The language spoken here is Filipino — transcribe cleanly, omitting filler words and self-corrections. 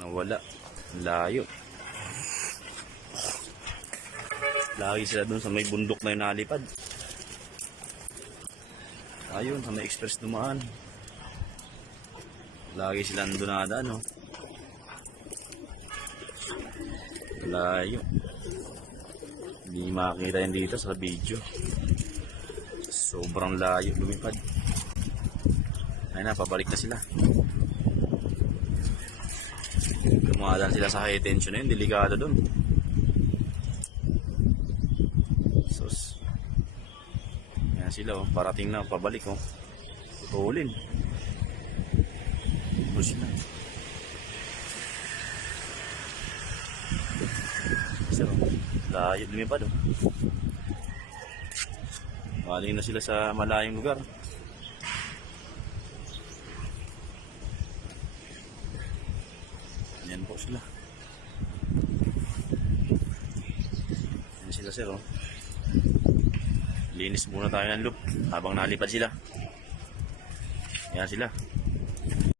Nawala. Layo. Lagi sila dun sa may bundok na yung nalipad. Ayun, sa may express dumaan. Lagi sila nandun nada, no? Layo. Hindi makakita yan dito sa video. Sobrang layo lumipad. Ayun na, pabalik na sila. Dumadaan sila sa high tension na yun, delikado dun. Sus. Yan sila, oh. Parating na, pabalik, oh. Putulin. Push na. So, layo lumipad, oh. Galing na sila sa malayong lugar. Yan po sila. Yan sila, sir, oh. Linis muna tayo ng loop habang nalipad sila. Yan sila.